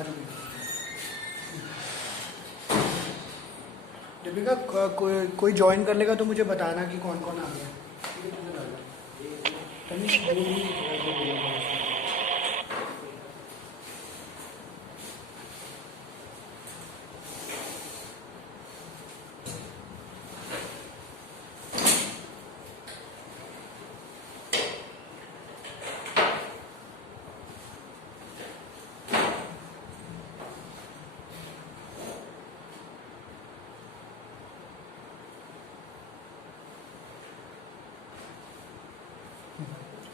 आ जाओ दीपिका, कोई ज्वाइन कर लेगा तो मुझे बताना कि कौन कौन आ गया। ठीक है, तुझे डालना तनिष बोल ही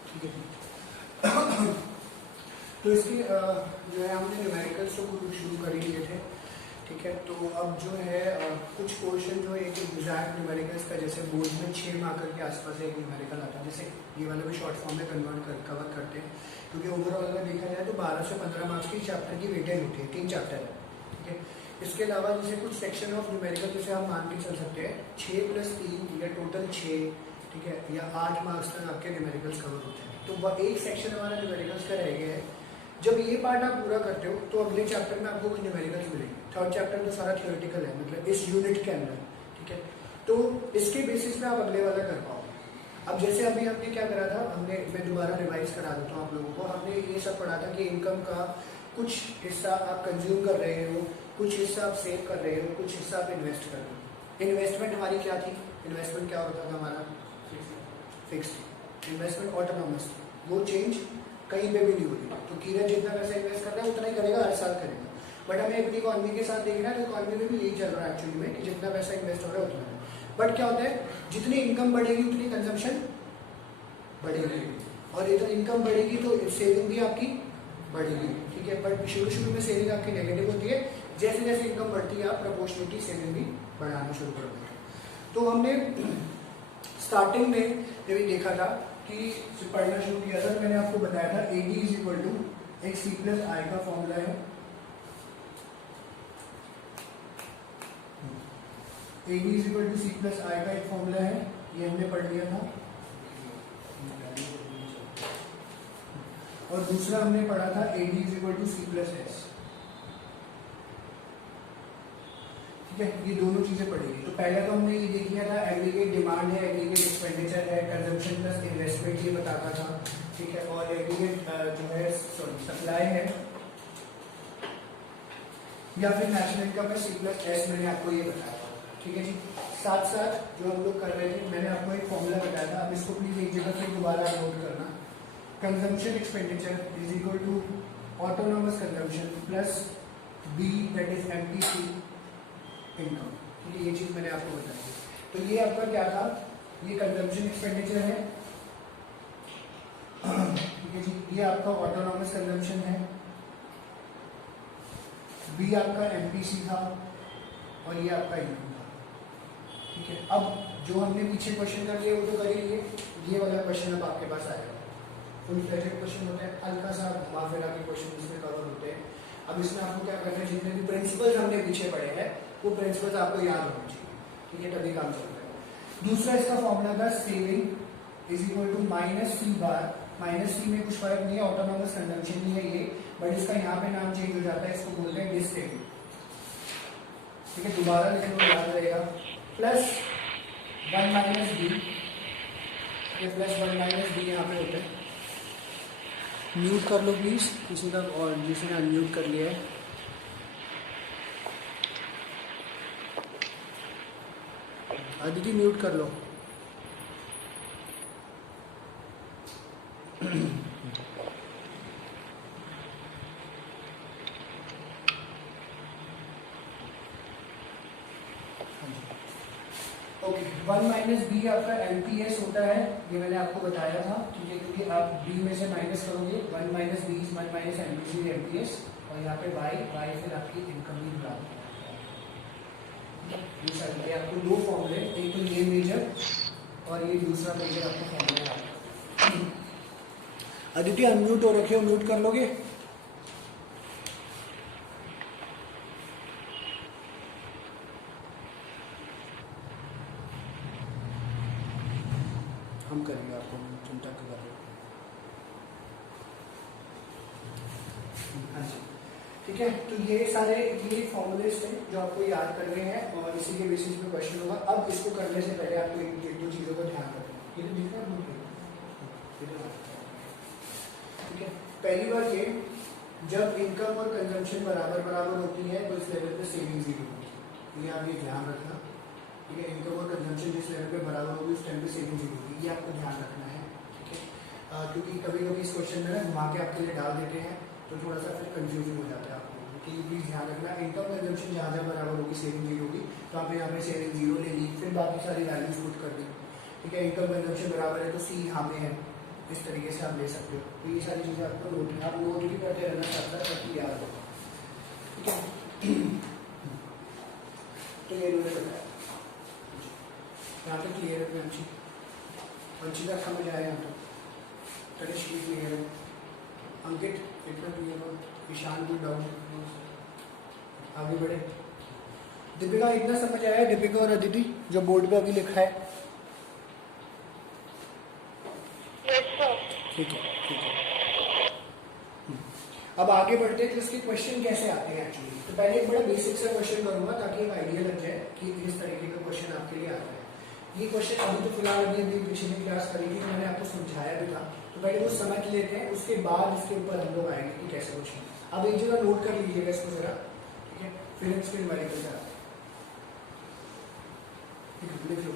ठीक है। तो इसकी जो है हमने न्यूमेरिकल्स तो शुरू कर ही लिए थे। ठीक है, तो अब जो है कुछ पोर्शन जो है एक एग्जैक्ट न्यूमेरिकल्स का, जैसे बोर्ड में 6 मार्कर के आसपास एक न्यूमेरिकल आता है, जैसे ये वाला भी शॉर्ट फॉर्म में कवर करते हैं, क्योंकि ओवरऑल अगर देखा जाए तो 12 से 15 मार्क्स की चैप्टर की वेटेज होती है, 3 चैप्टर है। ठीक है, इसके अलावा जैसे कुछ सेक्शन ऑफ न्यूमेरिकल जैसे हम मान के चल सकते हैं 6 + 3 या टोटल 6, ठीक है, या 8 मार्क्स तक आपके न्यूमेरिकल्स कवर होते हैं। तो एक सेक्शन हमारा न्यूमेरिकल्स का रह गया है। जब ये पार्ट आप पूरा करते हो तो अगले चैप्टर में आपको कुछ न्यूमेरिकल्स मिलेंगे। थर्ड चैप्टर तो सारा थियोरेटिकल है, मतलब इस यूनिट के अंदर। ठीक है, तो इसके बेसिस पे आप अगले वाला कर पाओगे। अब जैसे अभी हमने क्या करा था, मैं दोबारा रिवाइज करा देता हूँ आप लोगों को। हमने ये सब पढ़ा था कि इनकम का कुछ हिस्सा आप कंज्यूम कर रहे हो, कुछ हिस्सा आप सेव कर रहे हो, कुछ हिस्सा आप इन्वेस्ट कर रहे हो। इन्वेस्टमेंट हमारी क्या थी? इन्वेस्टमेंट क्या होता था हमारा? फिक्स्ड। इन्वेस्टमेंट ऑटोनॉमस थी, वो चेंज कहीं पे भी नहीं होती। तो किरण जितना पैसा इन्वेस्ट कर रहा है उतना ही करेगा, हर साल करेगा। बट हमें अपनी इकॉनमी के साथ देखना है, तो इकॉनमी में भी यही चल रहा है एक्चुअली में, कि जितना पैसा इन्वेस्ट हो रहा है उतना है। बट क्या होता है, जितनी इनकम बढ़ेगी उतनी कंजम्पशन बढ़ेगी, और इधर इनकम बढ़ेगी तो सेविंग भी आपकी बढ़ेगी। ठीक है, बट शुरू में सेविंग आपकी नेगेटिव होती है। जैसे जैसे इनकम बढ़ती है आप प्रपोर्शनली सेविंग भी बढ़ाना शुरू कर देते हैं। तो हमने स्टार्टिंग में ये भी देखा था कि पढ़ना शुरू किया था, मैंने आपको बताया था AD = एक C+I का फॉर्मूला है। AD = C+I का एक फॉर्मूला है, ये हमने पढ़ लिया था। और दूसरा हमने पढ़ा था AD = C+S। ठीक है, ये दोनों चीजें पढ़ेगी। तो पहले तो हमने ये देख लिया था, एग्रीगेट डिमांड है, एग्रीगेट एक्सपेंडिचर है, कंजम्पशन प्लस इन्वेस्टमेंट ये बताता था। ठीक है, और एग्रीगेट जो है सप्लाई है, या फिर नेशनल इनकम है C+S, मैंने आपको ये बताया था। ठीक है जी, साथ साथ जो हम लोग कर रहे थे, मैंने आपको एक फॉर्मूला बताया था, अब इसको प्लीज एक जगह फिर दोबारा नोट करना। Consumption expenditure = autonomous consumption plus B, that is MPC income. ठीक है, ये चीज मैंने आपको बताई। तो ये आपका क्या था, ये कंजम्पशन एक्सपेंडिचर है। ठीक है जी, ये आपका ऑटोनॉमस कंजम्पशन है। बी आपका MPC था, और ये आपका इनकम था। ठीक है, अब जो हमने पीछे क्वेश्चन कर लिए वो तो कर ही लिए, ये वाला क्वेश्चन अब आपके पास आएगा। फुल फ्लेजेड क्वेश्चन होता है, हल्का सा घुमा फिरा के क्वेश्चन इसमें कवर होते हैं। अब इसमें आपको क्या करना है, जितने भी प्रिंसिपल्स हमने पीछे पढ़े हैं वो प्रिंसिपल्स आपको याद होने चाहिए। ठीक है, तभी काम चलता है। दूसरा इसका फॉर्मूला था सेविंग = -C बार। -C में कुछ फर्क नहीं है, ऑटोनॉमस कंजम्पशन ही है ये, बट इसका यहाँ पे नाम चेंज हो जाता है, इसको बोलते हैं डिस सेविंग। ठीक है, दोबारा लिखने को याद रहेगा, प्लस 1 - B, ये +1 - B यहाँ पे होता है। म्यूट कर लो प्लीज किसी का, और जिसने अनम्यूट कर लिया है। अदिति म्यूट कर लो। ओके, 1 - B आपका MPS होता है, ये मैंने आपको बताया था। ठीक है, क्योंकि आप B में से माइनस करोगे, 1 - B = 1 - MPC MPS, और यहाँ पे y फिर आपकी इनकम भी बना। ये आपको दो फॉर्मूले, एक तो ये मेजर और ये दूसरा मेजर आपको फॉर्मूला। अदिति अनम्यूट हो रखे हो, म्यूट कर लोगे? हम करेंगे, आपको चिंता क्यों कर रहे हो। हाँ जी, ठीक है, तो ये सारे ये फॉर्मूलेस थे जो आपको याद करने हैं और इसी के बेसिस पे क्वेश्चन होगा। अब इसको करने से पहले आपको एक दो चीज़ों का ध्यान रखना है। ये तो दिख रहा है, ठीक है। पहली बात ये, जब इनकम और कंजम्पशन बराबर बराबर होती है तो इस लेवल पे सेविंग जीरो होगी। ये आप ये ध्यान रखना, ठीक है। इनकम और कंजम्पशन जिस लेवल पे बराबर होगी उस टाइम पे सेविंग जीरो होगी, ये आपको ध्यान रखना है, ठीक है। क्योंकि कभी कभी इस क्वेश्चन में ना घुमा के आपके लिए डाल देते हैं तो थोड़ा सा फिर कंफ्यूजन हो जाता है आपको, तो प्लीज ध्यान रखना। इनकम कंजम्पशन जहाँ जहाँ बराबर होगी सेविंग जीरो होगी, तो आपने यहाँ पे सेविंग जीरो ले ली, फिर बाकी सारी वैल्यूज पुट कर दी, ठीक है। इनकम कंजम्पशन बराबर है तो सी यहाँ पे है, इस तरीके से आप ले सकते हो। तो ये सारी चीज़ें आपको नोट, आप नोट भी करते रहना चाहता है ताकि याद हो, ठीक है। तो ये मैंने बताया, यहाँ तक क्लियर है वंशी तक समझ आया, यहाँ तक तनिष भी क्लियर है, अंकित इतना क्लियर हो, ईशान भी डाउट, आगे बढ़े। दीपिका इतना समझ आया, दीपिका और अदिति जो बोर्ड पे अभी लिखा है, ठीक है, ठीक है। अब आगे बढ़ते हैं कि इसके क्वेश्चन कैसे आते हैं एक्चुअली। तो पहले एक बड़ा बेसिक सा क्वेश्चन करूंगा ताकि एक आइडिया लग जाए कि किस तरीके का क्वेश्चन आपके लिए आता है। ये क्वेश्चन अभी तो फिलहाल अभी पिछली क्लास करी थी तो मैंने आपको समझाया भी था, तो पहले वो समझ लेते हैं, उसके बाद इसके ऊपर हम लोग आएंगे कि कैसे क्वेश्चन। अब एक जगह नोट कर लीजिएगा इसको जरा, ठीक है। फिर इसके न्यूमेरिकल से आते हैं, ठीक है। लिख लो।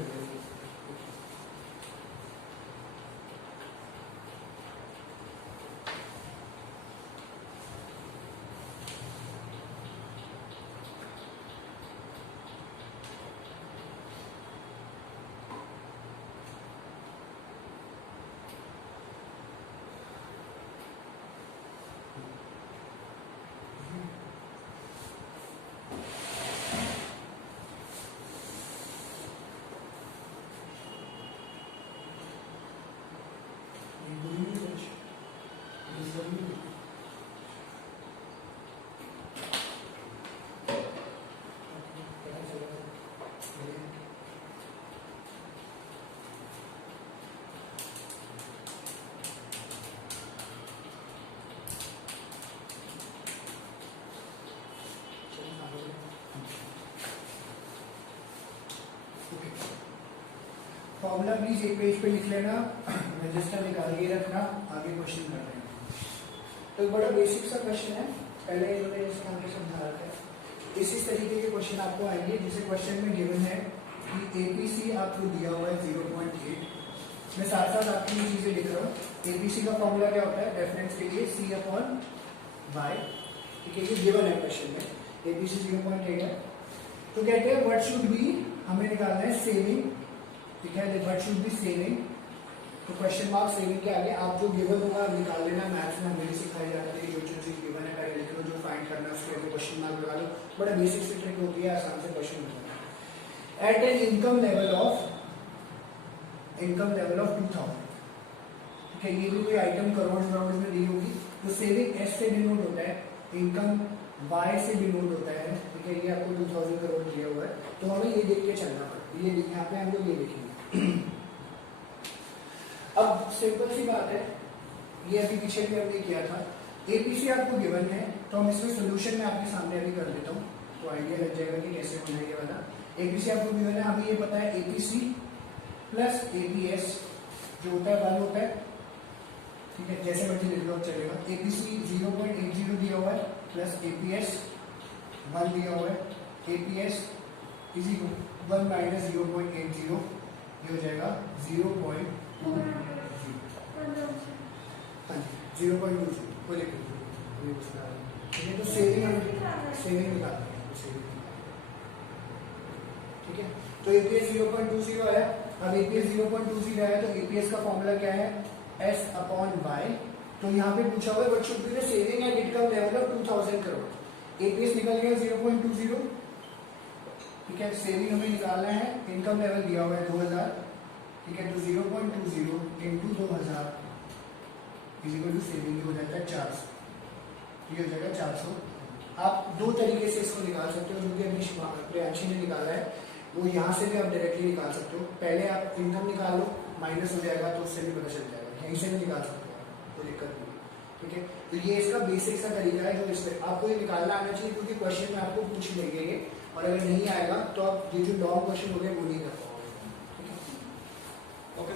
फॉर्मूला प्लीज एक पेज पे लिख लेना, रजिस्टर निकाल के रखना, आगे क्वेश्चन कर रहे हैं। तो एक बड़ा बेसिक सा क्वेश्चन है, पहले इन्होंने इसके आगे समझा रखा है। इसी तरीके के क्वेश्चन आपको आएंगे जिसे क्वेश्चन में गिवन है कि एपीसी आपको दिया हुआ है 0.8। मैं साथ साथ आपकी ये चीजें लिख रहा हूँ। एपीसी का फॉर्मूला क्या होता है रेफरेंस के लिए, C/Y, ठीक है। ये गिवन है क्वेश्चन में, एपीसी 0.8 है। तो कहते हैं व्हाट शुड बी, हमें निकालना है सेविंग, ठीक है। व्हाट शुड बी सेविंग, तो क्वेश्चन मार्क सेविंग के आगे आप जो गिवन होगा निकाल लेना। मैथ्स में हमें सिखाया जाता है जो चीज गिवन है पहले लिख लो, जो फाइंड करना है उसके आगे क्वेश्चन मार्क लगा लो। बड़ा बेसिक सी ट्रिक होती है, आसान से क्वेश्चन हो जाता है। At an income level of 2000, ठीक है। ये भी कोई आइटम करोड़ में दी होगी, तो सेविंग एस से डिनोट होता है, इनकम वाई से डिनोट होता है, ठीक है। ये आपको 2000 करोड़ दिया हुआ है, तो हमें ये देख के चलना पड़ता है। ये यहाँ पे हम लोग ये देखेंगे। अब सिंपल सी बात है, ये अभी पीछे भी हमने किया था। एपीसी आपको गिवन है, तो हम इसमें सोल्यूशन में आपके सामने अभी कर देता हूँ, तो आइडिया लग जाएगा कि कैसे होना है ये वाला। एपीसी आपको गिवन है, अभी ये पता है एपीसी प्लस एपीएस जो होता है 1 होता है, ठीक है। जैसे मर्जी लिख लो चलेगा। एपीसी 0.80 दिया हुआ है प्लस एपीएस 1 दिया हुआ है, एपीएस इज इक्वल 1 माइनस 0.80, ये हो जाएगा 0.20, हाँ जी 0.20 को लिख लो, ठीक है। तो सेविंग निकालते हैं, ठीक है। तो एपीएस 0.20 है। अब एपीएस 0.20 है तो एपीएस का फॉर्मूला क्या है, S/Y। तो यहाँ पे पूछा हुआ है what should be the saving at income level of 2000 crore. APS निकल गया 0.20, ठीक है। सेविंग हमें निकालना है, इनकम लेवल दिया हुआ है 2000, ठीक है। तो 0.20 into 2000 is equal to saving हो जाता है 400, ये हो जाएगा 400। आप दो तरीके से इसको निकाल सकते हो, जो कि अभी प्रियांशी ने निकाला है वो यहाँ से भी आप डायरेक्टली निकाल सकते हो। पहले आप इनकम निकाल लो, माइनस हो जाएगा तो उससे भी पता चल जाएगा, यहीं से भी निकाल सकते हो, कोई दिक्कत नहीं, ठीक ठीक है, तो ये इसका बेसिक सा तरीका है जो इसमें आपको ये निकालना आना चाहिए, क्योंकि क्वेश्चन में आपको पूछ लेंगे ये, और अगर नहीं आएगा तो आप ये जो लॉन्ग क्वेश्चन हो गए वो नहीं कर पाओगे, ठीक है। ओके,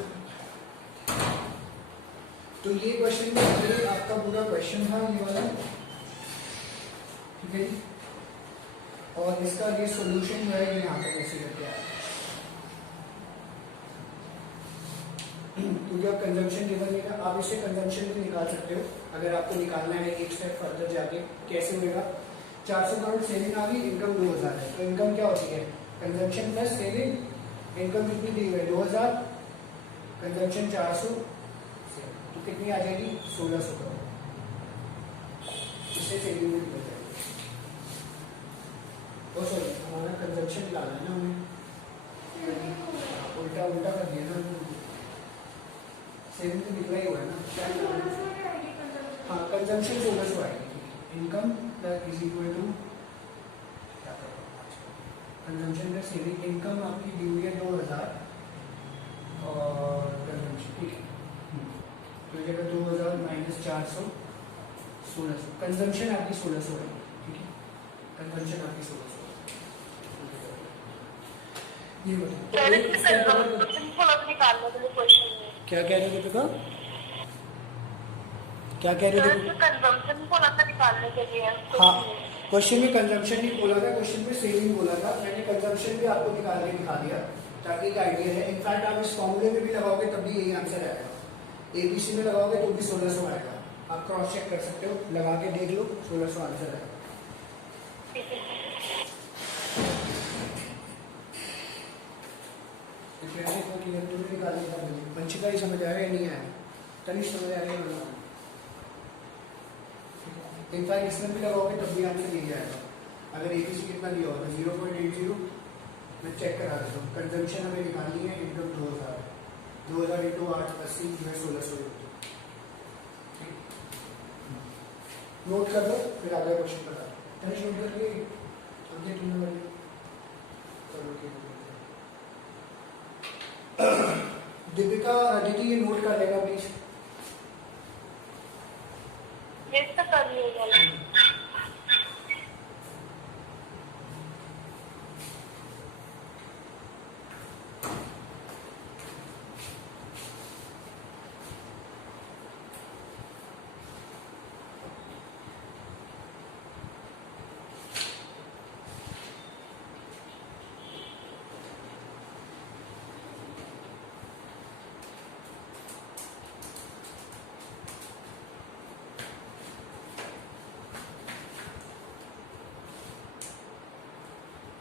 तो ये क्वेश्चन में आपका पूरा क्वेश्चन था ये वाला, ठीक है जी, और इसका ये सॉल्यूशन जो है ये यहाँ पर ऐसे करके आया। क्योंकि आप कंजम्पशन टेबल में आप इससे कंजम्पशन भी निकाल सकते हो, अगर आपको निकालना है एक स्टेप फर्दर जाके। कैसे होगा, 400 करोड़ सेविंग आ गई, इनकम 2000 है, तो इनकम क्या होती है, कंजम्पशन प्लस सेविंग, इनकम कितनी दी हुई है 2000, कंजम्पशन 400, तो कितनी आ जाएगी 1600 करोड़, इससे सेविंग भी निकल जाएगी। तो सॉरी हमारा कंजम्पशन लाना है ना, हमें उल्टा उल्टा कर दिया ना, सेविंग तो निकला ही हुआ है ना, हाँ कंजम्पशन 1600 आएगी, इनकम इज इक्वल टू क्या कंजम्पशन प्लस सेविंग, इनकम आपकी दी हुई है 2000 और कंजम्पशन, ठीक है, तो जगह 2000 माइनस 400 1600, कंजम्पशन आपकी 1600 है, ठीक है, कंजम्पशन आपकी 1600। ये बताओ क्या कह रहे थे बेटा, क्या कह रहे थे, कंजम्पशन बोला था निकालने के लिए। हाँ क्वेश्चन में कंजम्पशन नहीं बोला था, क्वेश्चन में सेविंग बोला था, मैंने कंजम्पशन भी आपको निकाल के दिखा दिया ताकि एक आइडिया है। इनफैक्ट आप इस फॉर्मूले में भी लगाओगे तब भी यही आंसर आएगा, एबीसी में लगाओगे तो भी 1600 आएगा, आप क्रॉस चेक कर सकते हो, लगा के देख लो 1600 आंसर आएगा। वंशिका ही समझ आया या नहीं आया, तनिष समझ आ रही है, इनफैक्ट इसमें भी लगाओगे तब भी आंसर यही आएगा। अगर एबीसी कितना दिया होगा 0.80, मैं चेक करा देता हूँ, कंजम्पशन हमें निकालनी है, इनकम 2000, 2000 इंटू 8 80 जो है 1600, नोट कर लो फिर आगे क्वेश्चन बता। तनिष नोट कर लिए, समझे तुमने वाले, दीपिका दीदी ये नोट कर लेगा प्लीज, कर लिएगा।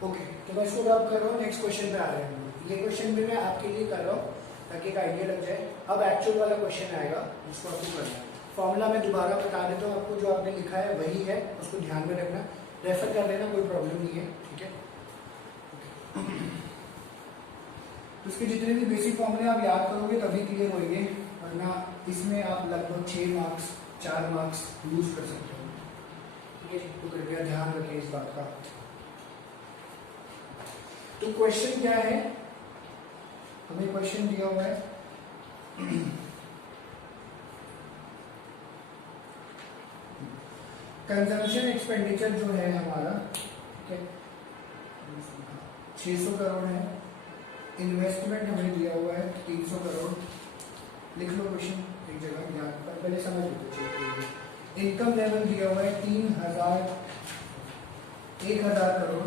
ओके, तो मैं इसको ड्रॉप कर रहा हूँ, नेक्स्ट क्वेश्चन पे आ रहे हैं। ये क्वेश्चन भी मैं आपके लिए कर रहा हूँ ताकि एक आइडिया लग जाए। अब एक्चुअल वाला क्वेश्चन आएगा जिसको आपको करना है। फॉर्मूला मैं दोबारा बता देता हूँ आपको, जो आपने लिखा है वही है, उसको ध्यान में रखना, रेफर कर लेना, कोई प्रॉब्लम नहीं है, ठीक है। तो इसके जितने भी बेसिक फॉर्मूले आप याद करोगे तभी क्लियर होंगे, वरना इसमें आप लगभग 6 मार्क्स 4 मार्क्स लूज कर सकते हो, ठीक है। तो कृपया ध्यान रखें इस बात का। तो क्वेश्चन क्या है, हमें क्वेश्चन दिया हुआ है कंजम्पशन एक्सपेंडिचर जो है हमारा, ठीक है, 600 करोड़ है, इन्वेस्टमेंट हमें दिया हुआ है 300 करोड़, लिख लो क्वेश्चन एक जगह याद पर, पहले समझ लो। इनकम लेवल दिया हुआ है 1000 करोड़,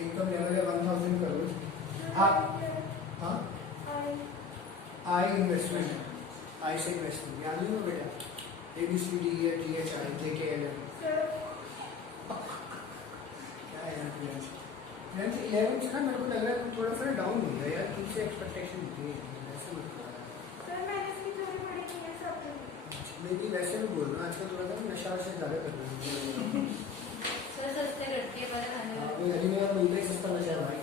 इनकम लेवल है 1000 करोड़। हाँ आई इन्वेस्टमेंट, आई से इन्वेस्टमेंट याद नहीं हो बेटा, ABCD है, THI JKL क्या है यार, 11 से ना मेरे को लग रहा है थोड़ा सा डाउन हो गया यार, तुमसे एक्सपेक्टेशन होती है वैसे मत मैं भी वैसे भी बोल रहा हूँ, आजकल थोड़ा सा नशा से ज़्यादा कर रहा हूँ सर सस्ते करती है पर खाने में, यदि मेरा मिलता ही सस्ता नशा है भाई।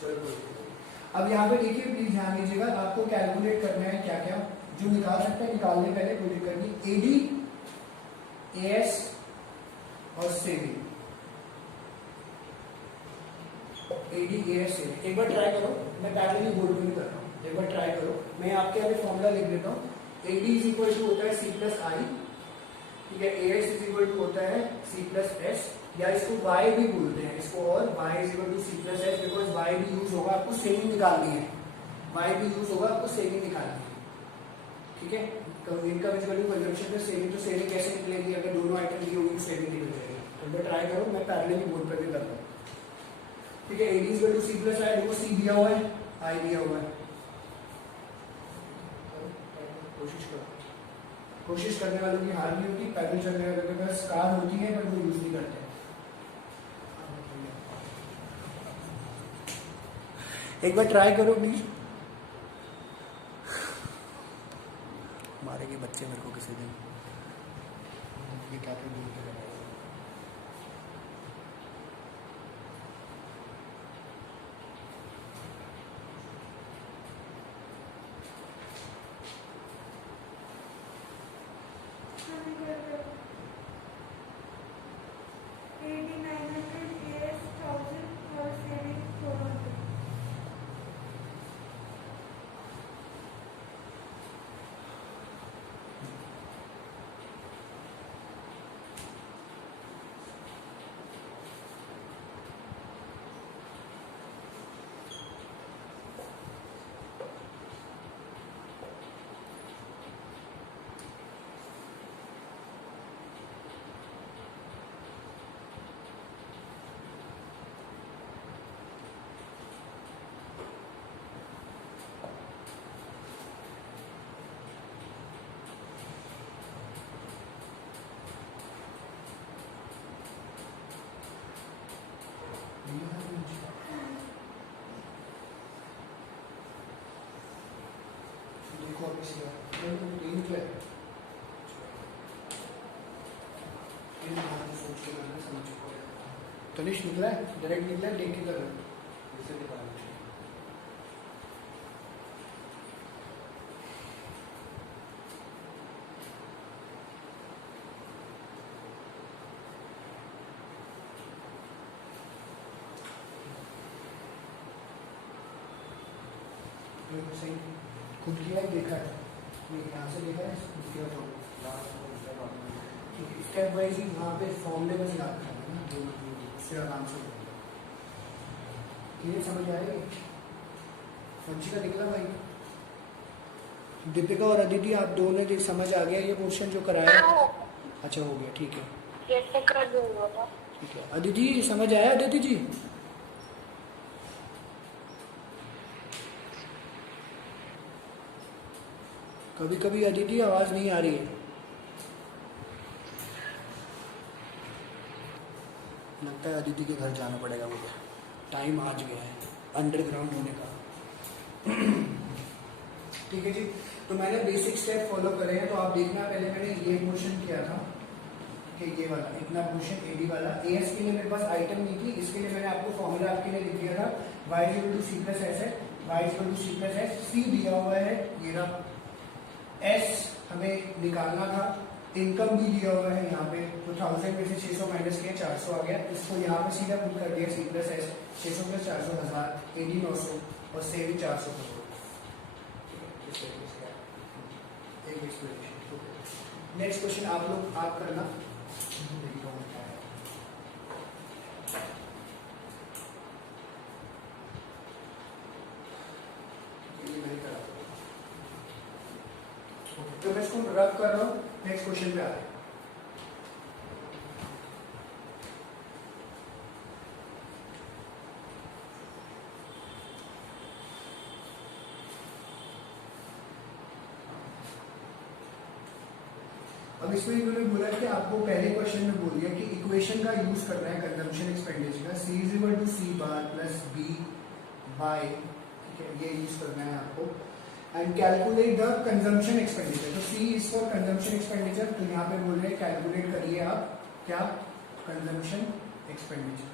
चलो अब यहाँ पे देखिए, प्लीज ध्यान दीजिएगा, आपको कैलकुलेट करना है क्या क्या, जो निकाल सकते हैं निकालने पहले, कोई दिक्कत नहीं। AD AS और सेविंग, AD AS सेविंग एक बार ट्राई करो, मैं पैरेलली बोर्ड पे भी कर रहा हूँ। एक बार ट्राई करो, मैं आपके आगे फॉर्मूला लिख देता हूँ। A D is equal to होता है सी प्लस आई, ठीक है, A S is equal to होता है सी प्लस एस, या इसको वाई भी बोलते हैं इसको, और Y is equal to C plus S, because Y भी यूज होगा, आपको सेविंग निकालनी है, वाई भी यूज होगा, आपको सेविंग निकालनी है, ठीक है। Income is equal to consumption पे सेविंग, तो सेविंग कैसे निकलेगी, अगर दोनों आइटम दी होगी तो सेविंग निकल जाएगी। तो मैं ट्राई करो, मैं पैरेलली बोर्ड पर भी करता हूँ, ठीक है। A D is equal to C plus I, देखो सी दिया हुआ है, आई दिया हुआ है, कोशिश करो, कोशिश करने वालों की हार नहीं होती, पैदल चलने वालों के पास कार होती है पर वो यूज नहीं करते। एक बार ट्राई करो प्लीज। मारेंगे बच्चे मेरे को किसी दिन, ये क्या कर दूर के लगाएगा। देखो अब इसी तनिष निकला है, डायरेक्ट निकला है, देख के कर जैसे निकाल सही खुद किया है, देखा है, यहाँ से देखा है, खुद किया तो स्टेप वाइज ही वहाँ पे फॉर्मूले में याद करना है ना, उससे आराम से ये समझ आएगी। फंची का निकला भाई, दीपिका और अदिति आप दोनों ने समझ आ गया ये पोर्शन जो कराया? अच्छा हो गया, ठीक है, कैसे कर दूंगा, ठीक है। अदिति समझ आया? अदिति जी कभी कभी अदिति आवाज नहीं आ रही है, लगता है अदिति के घर जाना पड़ेगा मुझे, टाइम आज गया है अंडरग्राउंड होने का। ठीक है जी, तो मैंने बेसिक स्टेप फॉलो करे हैं, तो आप देखना पहले मैंने ये क्वेश्चन किया था कि ये वाला इतना क्वेश्चन एडी वाला, एएस के लिए मेरे पास आइटम नहीं थी, इसके लिए मैंने आपको फॉर्मूला आपके लिए लिख दिया था, y equal to C plus S है, y equal to C plus S, C दिया हुआ है ये रहा, एस हमें निकालना था, इनकम भी दिया हुआ है यहाँ पे, तो 1000 में से 600 माइनस किया 400 आ गया, इसको यहाँ पे सीधा पुट कर दिया C plus S, 600 plus 400 1000, AD 900 और सेविंग 400 करोड़। नेक्स्ट क्वेश्चन आप लोग आप करना, तो मैं इसको रब कर रहा हूँ, नेक्स्ट क्वेश्चन पे आ रहे हैं। अब इसमें इन्होंने बोला कि आपको पहले क्वेश्चन में बोल दिया कि इक्वेशन का यूज करना है कंजम्पशन एक्सपेंडिचर का, C is equal to C bar plus B by, ठीक है, ये यूज करना है आपको, and calculate the consumption expenditure. तो C is for consumption expenditure, तो यहाँ पे बोल रहे हैं कैलकुलेट करिए आप क्या, कंजम्पशन एक्सपेंडिचर,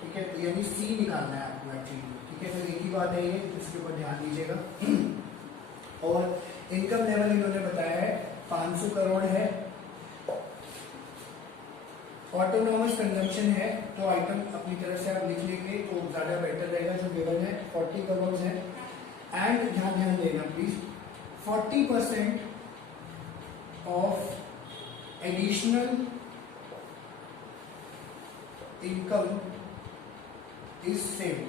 ठीक है, तो यानी सी निकालना है आपको एक्चुअली, ठीक है, तो एक ही बात है ये, इसके ऊपर ध्यान दीजिएगा। और इनकम लेवल इन्होंने बताया है 500 करोड़ है, ऑटोनॉमस कंजम्पशन है, तो आइटम अपनी तरफ से आप लिख लेंगे तो ज्यादा बेटर रहेगा, जो गिवन है 40 करोड़ है, एंड ध्यान देना please, 40% of additional income is saved,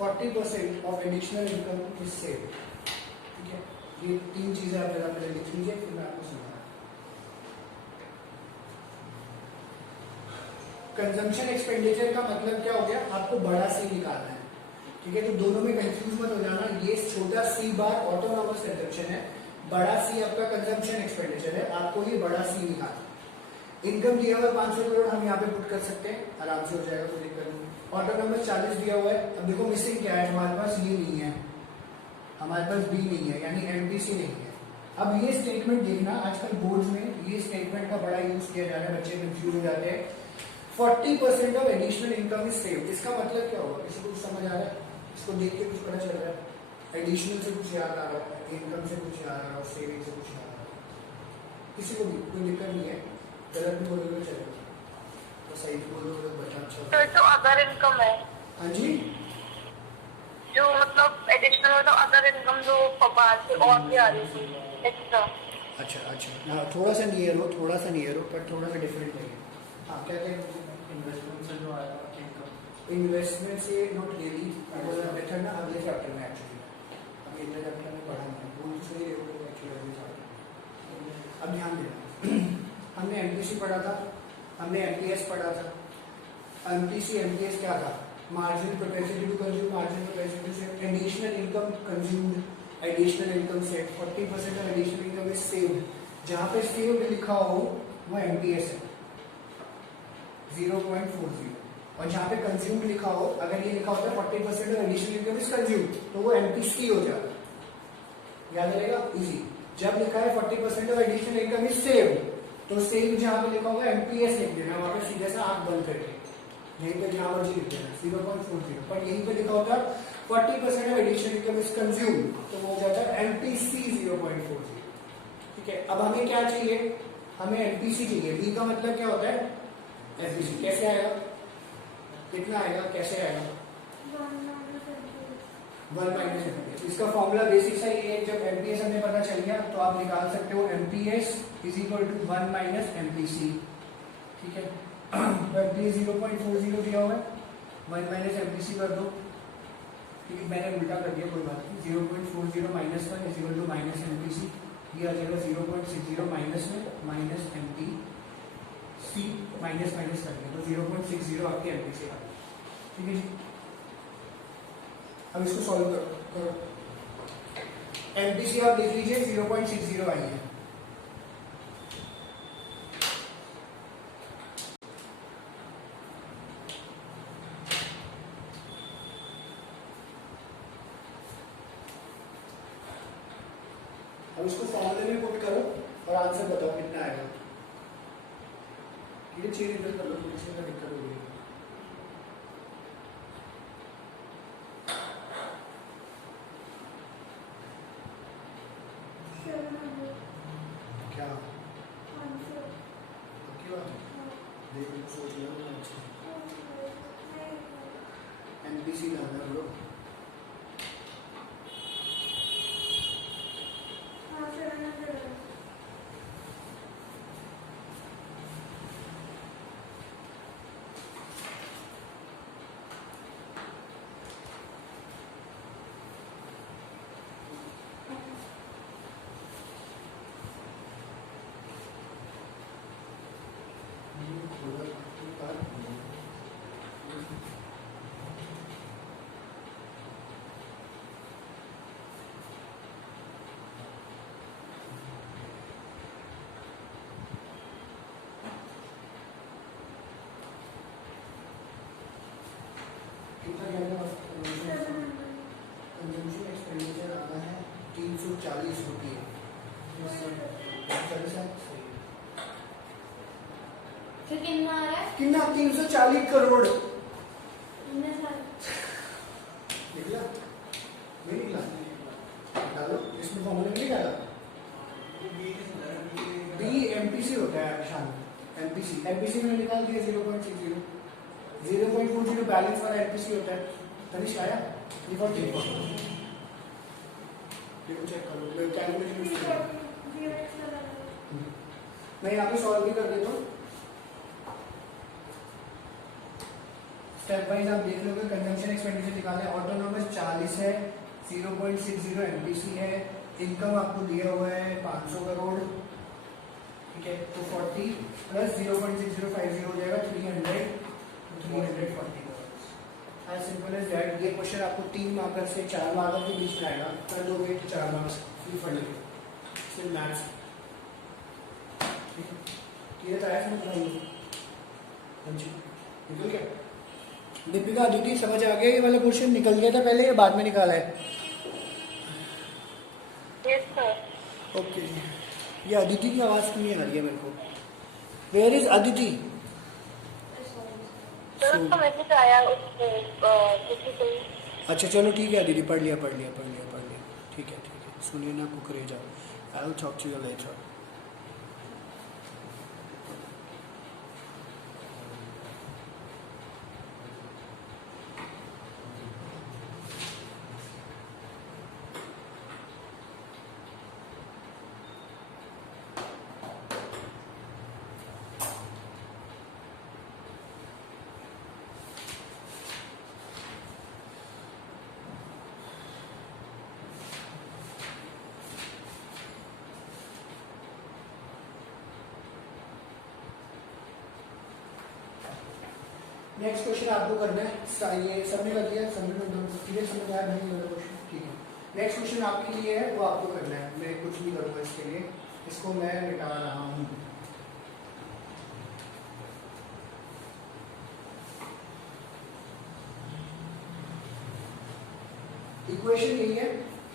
40% of additional income is saved. ठीक है, ये तीन चीजें आप जरा पहले लिख लीजिए, फिर मैं आपको समझाऊंगा। कंजम्पशन एक्सपेंडिचर का मतलब क्या हो गया, आपको बड़ा सी निकालना है। ठीक है, तो दोनों में कंफ्यूज मत हो जाना, ये छोटा सी बार ऑटोनॉमस कंजम्पशन है, बड़ा सी आपका कंजम्पशन एक्सपेंडिचर है, आपको ये बड़ा सी निकालना। इनकम दिया हुआ 500 करोड़ हम यहाँ पे पुट कर सकते हैं, आराम से हो जाएगा, कोई दिक्कत नहीं। ऑटोनॉमस 40 दिया हुआ है, अब देखो मिसिंग क्या है, हमारे पास ये नहीं है, हमारे पास बी नहीं है, यानी एमपीसी नहीं है। अब ये स्टेटमेंट देखना, आजकल बोर्ड में ये स्टेटमेंट का बड़ा यूज किया जा रहा है, बच्चे कंफ्यूज हो जाते हैं। 40% of additional income is saved, इसका मतलब क्या होगा, किसी को कुछ समझ आ रहा है? इसको देख के कुछ पता चल रहा है? एडिशनल से कुछ याद आ रहा है, इनकम से कुछ याद आ रहा है, सेविंग से कुछ याद आ रहा है? किसी को भी कोई दिक्कत नहीं है, गलत भी बोलोगे तो चलेगा, तो सही भी बोलोगे तो बड़ा अच्छा होगा। तो अदर इनकम है हाँ जी, जो मतलब एडिशनल मतलब अदर इनकम जो बाहर से और भी आ रही थी एक्स्ट्रा। अच्छा अच्छा, हाँ थोड़ा सा नियर हो, थोड़ा सा नियर हो, पर थोड़ा सा डिफरेंट है। हाँ क्या कहते हैं, इन्वेस्टमेंट से जो आया इनकम, इन्वेस्टमेंट से नॉट रियली, मेथड ना अगले चैप्टर में एक्चुअली, अभी अगले चैप्टर में पढ़ा नहीं, वो तो सही रहेगा एक्चुअली अगले चैप्टर। अब ध्यान देना, हमने एमपीसी पढ़ा था, हमने एमपीएस पढ़ा था। एमपीसी एमपीएस क्या था, marginal propensity to consume, marginal propensity से additional income consumed, additional income save, 40% of additional income is saved. जहां पे सेव्ड लिखा हो वो एमपीएस है 0.40, और जहां पे कंज्यूम्ड लिखा हो, अगर ये लिखा होता है 40% of additional income is consumed, तो वो एमपीसी हो जाता है। याद रहेगा, इजी। जब लिखा है 40% of additional income is saved, तो सेव जहां पे लिखा होगा एमपीएस लिख देना, वहां पे सीधे सा आंख बंद करके, यहीं पे जहां मर्जी लिख देना 0.40, पर यहीं पे लिखा होता है 40% of additional income is consumed, तो वो हो जाता है एमपीसी 0.40। ठीक है, अब हमें क्या चाहिए, हमें एमपीसी चाहिए। बी का मतलब क्या होता है, एमपीसी। कैसे आएगा, कितना आएगा, कैसे आएगा, 1 माइनस एमपीएस। इसका फॉर्मूला बेसिक सा ये है, जब एमपीएस हमें पता चल गया तो आप निकाल सकते हो MPS is equal to 1 minus MPC. ठीक है, एमपीएस 0.40 दिया हुआ है, 1 माइनस एमपीसी कर दो। ठीक है, मैंने उल्टा कर दिया, कोई बात नहीं। 0.40 minus 1 is equal to minus MPC, ये आ जाएगा 0.60 माइनस में माइनस एमपीसी, माइनस माइनस कर दिया तो 0.60 आपके एमपीसी आ गया। ठीक है जी, अब इसको सॉल्व करो। एमपीसी आप लिख लीजिए 0.60 आई है। अब इसको फॉर्मूले में पुट करो और आंसर बताओ कितना आएगा। ये चीज इधर कर लो, इसमें क्या दिक्कत हो रही है? क्या क्या बात है, देख लो, सोच लो अच्छा। एमपीसी डालना ब्रो, कंजम्पशन एक्सपेंडिचर आना है 340 रुपये। फिर कितना आ रहा है? कितना, 340 करोड़ निकला? नहीं निकला, डालो इसमें फॉर्मूला नहीं डाला। बी एमपीसी होता है शान, एमपीसी एमपीसी में निकाल दिया 0.60, 0.40 बैलेंस वाला एमपीसी होता है। तनिष्क आया 340 देखो चेक करो, मैं कैलकुलेशन यूज कर रहा हूँ। मैं यहाँ पे सॉल्व भी कर देता हूँ। स्टेप वाइज आप देख लोगे। कंजम्पशन एक्सपेंडिचर निकालना है। ऑटोनॉमस 40 है, 0.60 एमपीसी है। इनकम आपको दिया हुआ है 500 करोड़, ठीक है। तो 40 प्लस 0.6050 हो जाएगा 340 crore. As simple as that. ये क्वेश्चन आपको 3 मार्कर से 4 मार्कर के बीच में आएगा। कर दोगे तो 4 मार्क्स फ्री फंड सिर्फ मैथ्स, ठीक है। ये तो ऐसा मतलब निकल गया। दीपिका अदिति समझ आ गया? ये वाला क्वेश्चन निकल गया था पहले या बाद में निकाला है? Yes sir. ओके जी। ये अदिति की आवाज़ क्यों नहीं आ रही है मेरे को? Where is Aditi? सर उसका मैसेज आया उसको किसी को। अच्छा चलो ठीक है दीदी, पढ़ लिया। ठीक है। सुनिए ना Kukreja. I will talk to you later. Next question आपको करना है। ये सबने कर दिया, सबने क्लियर समझ आया नहीं वाला क्वेश्चन, ठीक है। नेक्स्ट क्वेश्चन आपके लिए है, वो आपको करना है। मैं कुछ नहीं करूँगा इसके लिए, इसको मैं मिटा रहा हूँ। इक्वेशन यही है,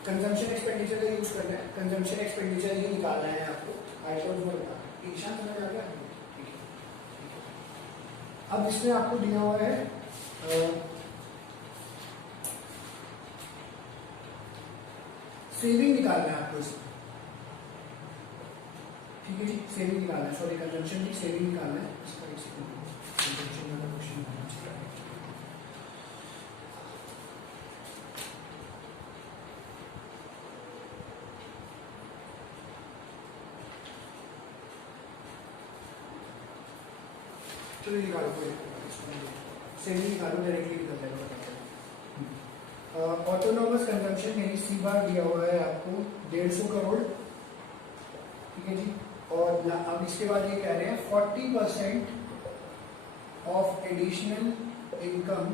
कंजम्पशन एक्सपेंडिचर का यूज करना है। कंजम्पशन एक्सपेंडिचर ही निकालना है आपको। आइटम्स में बता ईशान समझ आ गया? अब इसमें आपको दिया हुआ है सेविंग निकालना है आपको इसमें, ठीक है जी। सेविंग निकालना है, सॉरी कंजम्पशन की सेविंग निकालना है। इसका कंजम्पशन वाला क्वेश्चन होना चाहिए। चलो निकालो, सेविंग निकालो, डायरेक्टली निकल जाएगा। ऑटोनॉमस कंजम्पशन यानी सी बार दिया हुआ है आपको 150 करोड़, ठीक है जी। और अब इसके बाद ये कह रहे हैं 40% of additional income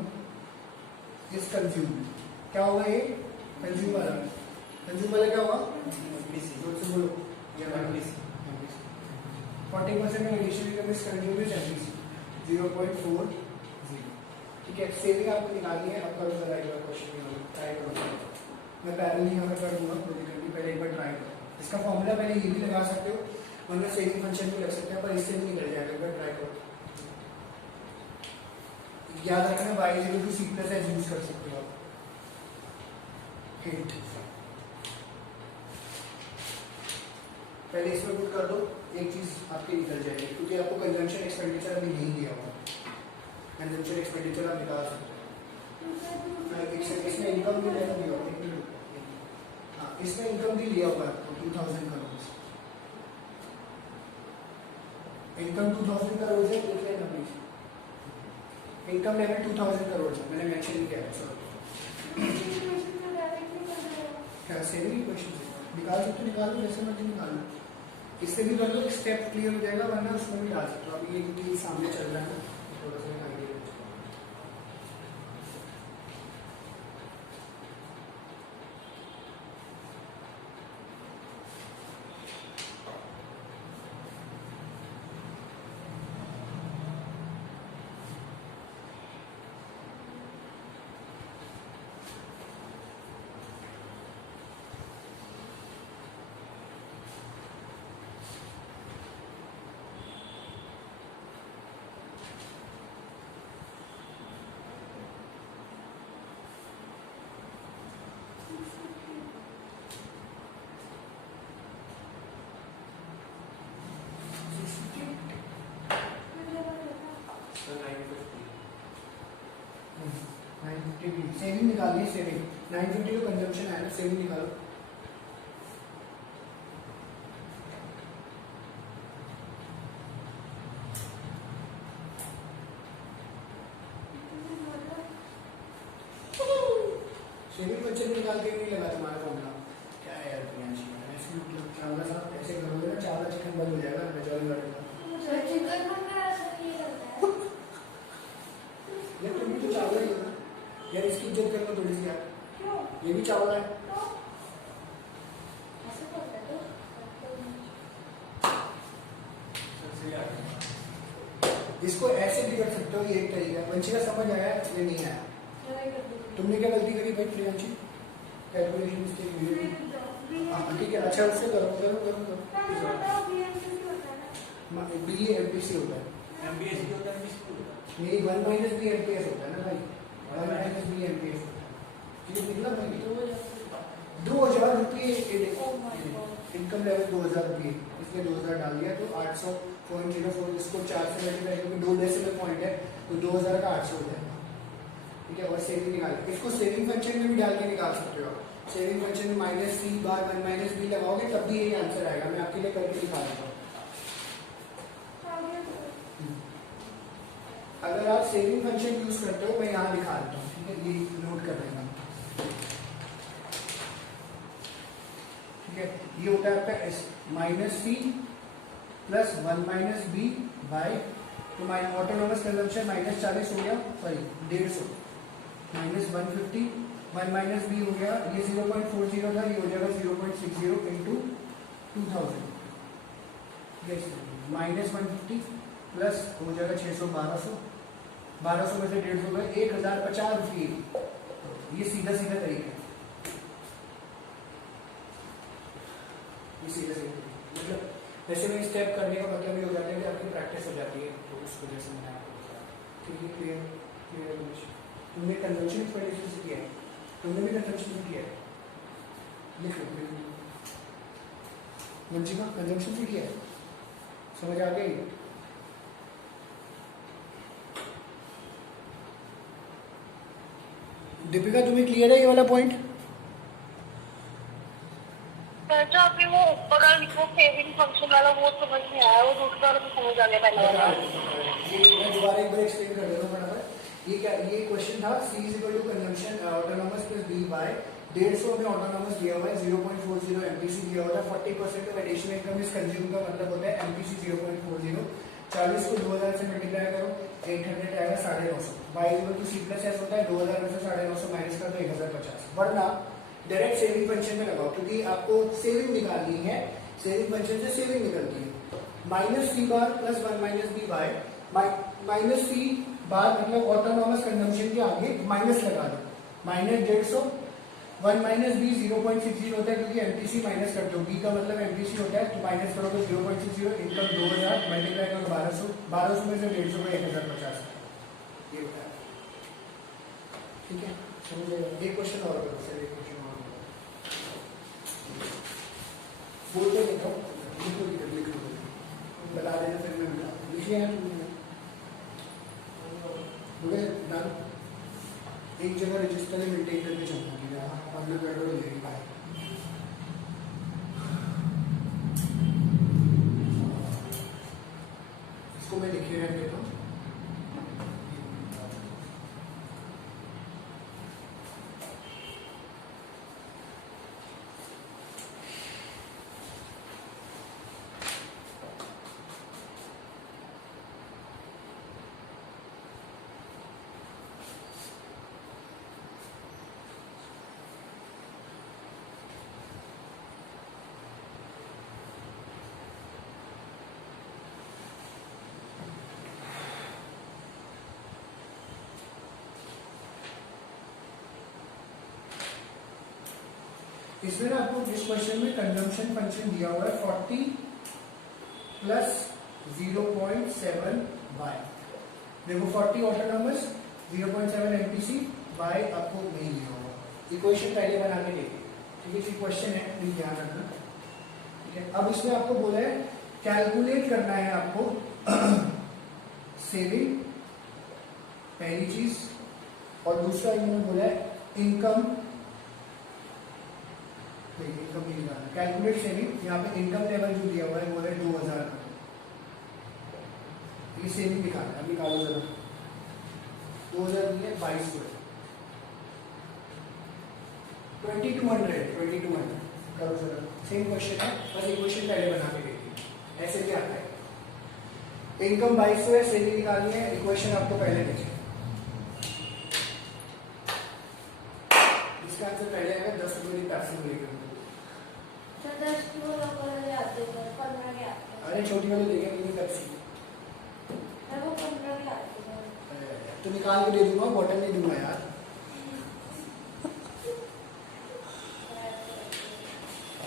is consumed. क्या होगा ये? कंज्यूम वाला क्या होगा? बोलो 40% of additional income is consumed is MPC 0.40, ठीक है। सेविंग आपको निकालनी है। अब करो जरा एक बार क्वेश्चन ट्राई करो। मैं पैरेलल यहाँ पे कर दूंगा, कोई दिक्कत नहीं। पहले एक बार ट्राई करो। इसका फॉर्मूला पहले ये भी लगा सकते हो, वरना सेविंग फंक्शन भी लग सकते हैं, पर इससे भी निकल जाएगा। एक बार ट्राई करो। याद रखना y = c + h यूज कर सकते हो आप। हिंट पहले इसमें पुट कर दो, एक चीज आपकी निकल जाएगी, क्योंकि आपको कंजम्पशन एक्सपेंडिचर अभी नहीं दिया हुआ। कंजम्पशन एक्सपेंडिचर आप निकाल सकते हो। इसमें इनकम भी नहीं दिया हुआ। हाँ, इसमें इनकम भी लिया हुआ है आपको 2000 करोड़। इनकम 2000 करोड़ है, देख लेना प्लीज। इनकम लेवल 2000 करोड़ है, मैंने मेंशन नहीं किया है। सॉरी, क्या सेविंग इक्वेशन निकाल सकते हो? निकाल लो, जैसे मर्जी निकाल लो। इससे भी कर लो, स्टेप क्लियर हो जाएगा, वरना उसमें भी डाल सकते हो। अभी ये क्योंकि सामने चल रहा है ना, थोड़ा सा आइडिया। सेविंग निकालिए, सेविंग 950 का कंजम्पशन आया ना, सेविंग निकालो। सेविंग बचत निकाल के नहीं लगा तुम्हारा फॉर्मूला। क्या है यार प्रियांशी, ऐसे मतलब चावला साहब ऐसे करोगे ना, चावला चिकन बंद हो जाएगा, मेजोरिटी लड़ेगा। चिकन वगैरह सब ये करता है। यार तुम भी तो चावला ही हो ना यार, इसकी इज्जत करना थोड़ी सी यार। क्यों? ये भी चावला है। तो ऐसे करता है तो सबसे आगे इसको ऐसे भी कर सकते हो, ये एक तरीका है। वंशिका समझ आया, ये नहीं आया। ट्राई कर दो। तुमने क्या गलती करी भाई प्रियांशी? Calculation mistake. हाँ ठीक है, अच्छा उससे करो करो करो करो। बी एमपीसी होता है। एमबीएस की होता है, एमबीएस की होता है। नहीं, 1 माइनस बी एमपीएस होता है ना भाई, 1 माइनस बी एमपीएस होता है। ये निकला भाई 2000 रुपये इनकम लेवल 2000 रुपये, इसमें 2000 डाल दिया तो 800.04, इसको 4 से मल्टीप्लाई करके 2 डेसिमल पॉइंट है तो 2000 का 800 हो जाएगा। ठीक है, और सेविंग निकाल, इसको सेविंग फंक्शन में भी डाल के निकाल सकते हो आप। सेविंग फंक्शन में माइनस सी बार 1 माइनस बी लगाओगे तब भी यही आंसर आएगा। मैं आपके लिए करके दिखा देता हूँ। अगर आप सेविंग फंक्शन यूज करते हो, मैं यहाँ दिखा देता हूँ। ठीक है, ये नोट कर लेना। ठीक है, ये होता है आपका S minus C plus 1 minus B Y, तो ऑटोनोमस कंजम्पशन -40 हो गया, सॉरी 150 माइनस 150, 1 माइनस बी हो गया, ये 0.40 था, ये हो जाएगा 0.60 इंटू 2000। माइनस 150 प्लस हो जाएगा 600, 1200 में से 150 गए, 1050 रुपये। ये सीधा सीधा तरीका है, ये सीधा सीधा मतलब जैसे में स्टेप करने का मतलब ये हो जाता है कि आपकी प्रैक्टिस हो जाती है, तो उसको जैसे मैंने आपको बताया। ठीक है, क्लियर क्लियर। तुमने कंजम्पशन एक्सपेंडिचर से किया है, तुमने भी कंजम्पशन से किया है, लिख लो वंशिका, कंजम्पशन से किया है, समझ आ गई? दीपिका तुम्हें क्लियर है ये वाला पॉइंट? जो अभी वो ऊपर वाला वो सेविंग फंक्शन वाला वो समझ नहीं आया, वो दूसरा वाला तो समझ आ गया पहले वाला। मैं दोबारा एक बार एक्सप्लेन कर देता हूँ फटाफट। ये क्या, ये क्वेश्चन था C is equal to consumption autonomous plus B Y 150 में ऑटोनॉमस दिया हुआ है, 0.40 एमपीसी दिया हुआ है, 40% of additional income is consume का मतलब होता है एमपीसी 0.40। 40 को 2000 से मल्टीप्लाई करो, 800 आएगा 950। Y equal to C plus S होता है, 2000 में से 950 माइनस कर दो 1050। वरना डायरेक्ट सेविंग फंक्शन में लगाओ, क्योंकि आपको सेविंग निकालनी है, सेविंग फंक्शन से सेविंग निकलती है। Minus C bar plus 1 minus B by, minus C bar मतलब ऑटोनॉमस कंजम्पशन के आगे माइनस लगा दो, माइनस 150, 1 माइनस बी 0.60 होता है क्योंकि एमपीसी माइनस करते हो, बी का मतलब एमपीसी होता है, तो माइनस करो तो 0.60, इनकम 2000 मल्टीप्लाई करो 1200, 1200 में से 150 का 1050, ये होता है। ठीक है, समझ गए? एक क्वेश्चन और करो सर, एक क्वेश्चन और बोलते देखो, लिख लो बता देना, फिर मैं बता लिखिए हैं डन। एक जगह रजिस्टर में मेंटेन करके चलना ठीक है, अपने पेट्रोल ले पाए। इसको मैं लिखे रहने देता हूँ। इसमें ना आपको इस क्वेश्चन में कंजम्पशन फंक्शन दिया हुआ है 40 प्लस 0.7 बाय, देखो 40 ऑटोनॉमस 0.7 एमपीसी बाय आपको नहीं दिया होगा। इक्वेशन पहले बना के देखिए, ठीक है, क्वेश्चन है, प्लीज ध्यान रखना। ठीक है, अब इसमें आपको बोला है कैलकुलेट करना है आपको सेविंग पहली चीज, और दूसरा इन्होंने बोला है इनकम इनकम नहीं निकालना, कैलकुलेट सेविंग। यहाँ पे इनकम लेवल जो दिया हुआ है वो है 2000 का, ये सेविंग निकालना है। निकालो जरा, 2000 नहीं है, 2200 है, 2200 करो जरा। सेम क्वेश्चन है, बस इक्वेशन पहले बना के देखिए, ऐसे भी आता है। इनकम 2200 है, सेविंग निकालनी है, इक्वेशन आपको पहले देखिए। इसका आंसर पहले आएगा 10 रुपये की पैसे मिलेगी। तो 10 किलो वाले आते हैं, 15 के आते हैं। अरे छोटी वाली लेके नहीं पैप्सी, वो 15 के आते हैं। तो निकाल के दे दूंगा, बॉटल नहीं दूंगा यार।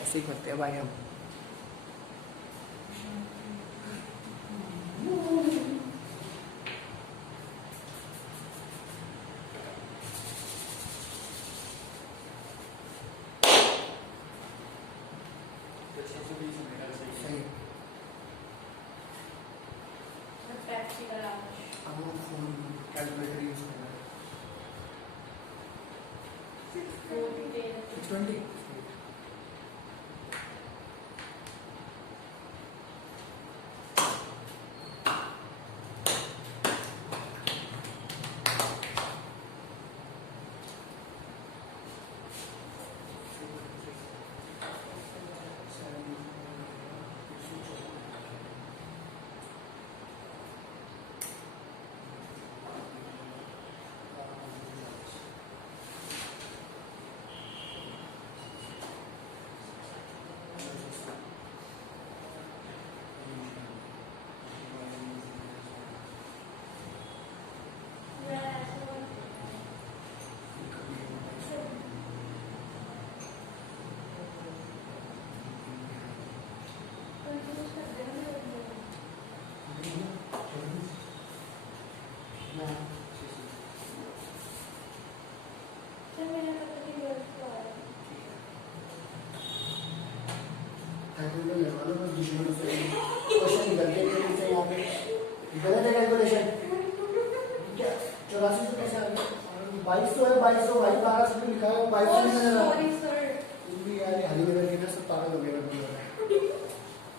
ऐसे ही करते हैं भाई हम। तो 620 मेरा सही है। सही। टैक्सी का हम लोग फोन कैलकुलेटर यूज कर रहे हैं। 620 कैलकुलेटर लगा लो, बस दुश्मन से क्वेश्चन निकल के लिए से यहाँ पे गलत है कैलकुलेशन। क्या 84 से कैसे आ गया? 2200 है, 2200 भाई 1200 भी लिखा है, 2200 नहीं नजर आ रहा। तुम भी यार हली लेवल के ना सब पागल हो गए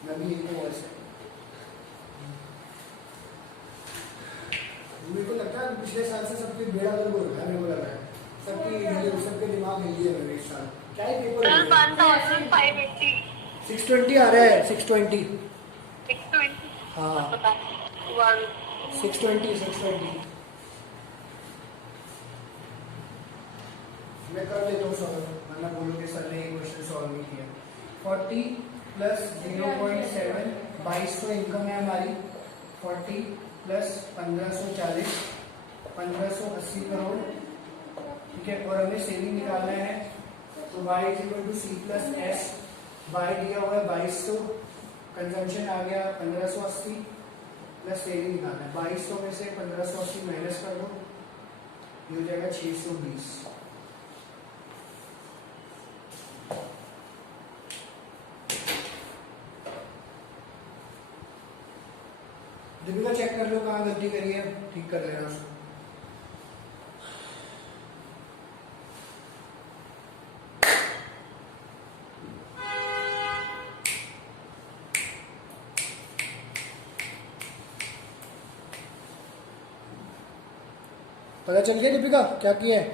मैं भी यही वॉइस है। मेरे को लगता है पिछले साल से सबके बेड़ा गर्क हो रहा है, मेरे को लग रहा है सबके दिमाग हिली है मेरे इस साल। क्या ही पेपर है? 1580 620 आ रहा है, 620। 620 हाँ पता नहीं 620 मैं कर लेता हूँ सॉल्व, वरना बोलोगे सर ने ये क्वेश्चन सॉल्व नहीं किया। 40 प्लस 0.7 2200 इनकम है हमारी, 40 प्लस 1540 1580 करोड़, ठीक है। और हमें सेविंग निकालना है, तो y = c plus S. y दिया हुआ है 2200, कंजम्पशन आ गया 1580 प्लस सेविंग निकालना है। 2200 में से 1580 माइनस कर दो, ये हो जाएगा 620। दीपिका चेक कर लो कहाँ गलती करी है, ठीक कर लेना उसको। पता चल गया दीपिका क्या किया है?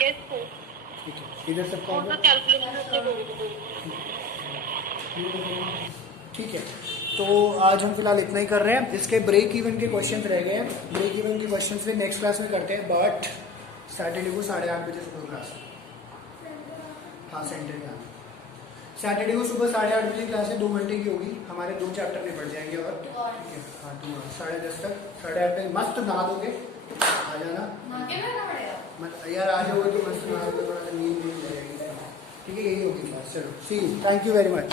Yes, sir. ठीक है, इधर सबका वो तो कैलकुलेशन से बोल ठीक है। तो आज हम फिलहाल इतना ही कर रहे हैं। इसके ब्रेक इवन के क्वेश्चन रह गए हैं, ब्रेक इवन के क्वेश्चन भी नेक्स्ट क्लास में करते हैं, बट सैटरडे को 8:30 बजे सुबह क्लास है। हाँ सेंटर में आना। सैटरडे को सुबह 8:30 बजे क्लास है, 2 घंटे की होगी, हमारे 2 चैप्टर निपट जाएंगे और ठीक है। हाँ 10:30 तक, 8:30 तक मस्त नहा दोगे, आ जाना। यार आ जाओगे तो मस्त नहा दोगे, थोड़ा सा नींद नहीं जाएगी, ठीक है। यही होगी क्लास। चलो see you, thank you very much.